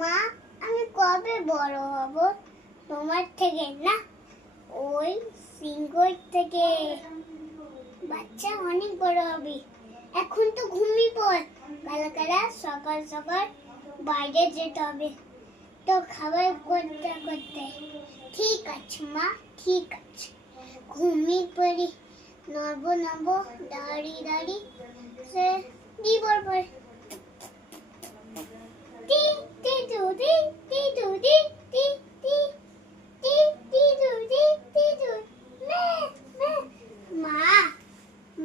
মা, আমি কবে বড় হব? তোমার থেকে না, ওই সিংহের থেকে। বাচ্চা অনেক বড় হবে, এখন তো ঘুমিয়ে পড়। কালকারা সকাল সকাল বাইরে যেতে হবে, তো খাবার করতে করতে। ঠিক আছে মা, ঠিক আছে, ঘুমিয়ে পড়ি। নড়বো নড়বো, দাঁড়িয়ে দাঁড়িয়ে সে দিবর পর। মা,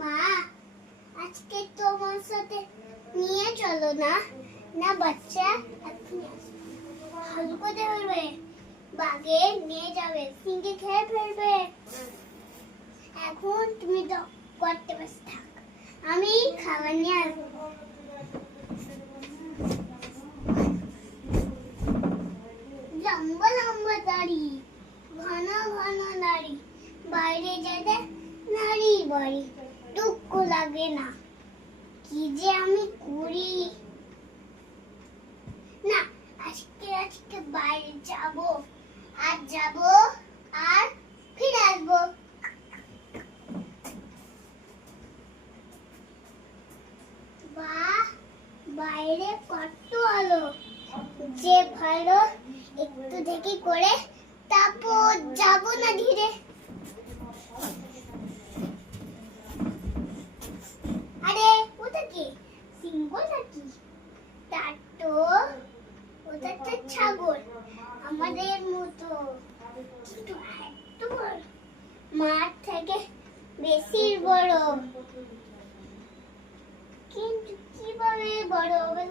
মা, আজকে তোমার সাথে নিয়ে চলো না। না বাচ্চা, হালকা ফেলবে, বাগে নিয়ে যাবে, সিংহে খেয়ে ফেলবে। এখন তুমি তো করতে বসে থাক, আমি খাবার নিয়ে আসবো। লম্বা লম্বা দাড়ি, ঘন ঘন দাড়ি, বাইরে যেতে নারী বাড়ি, দুঃখ লাগে না। কি যে আমি করি না, আজকে বাইরে যাব, আর যাব, আর ফিরে আসবো। বাহ, বাইরে কত আলো, যে ভালো, একটু দেখি করে তারপর যাব না ধীরে। আরে ওটা কি সিংহ নাকি? তার তো ওটা তো ছাগল, আমাদের মতো, কিন্তু এত বড়, মার থেকে বেশি বড়। কিন্তু কিভাবে বড় হবে?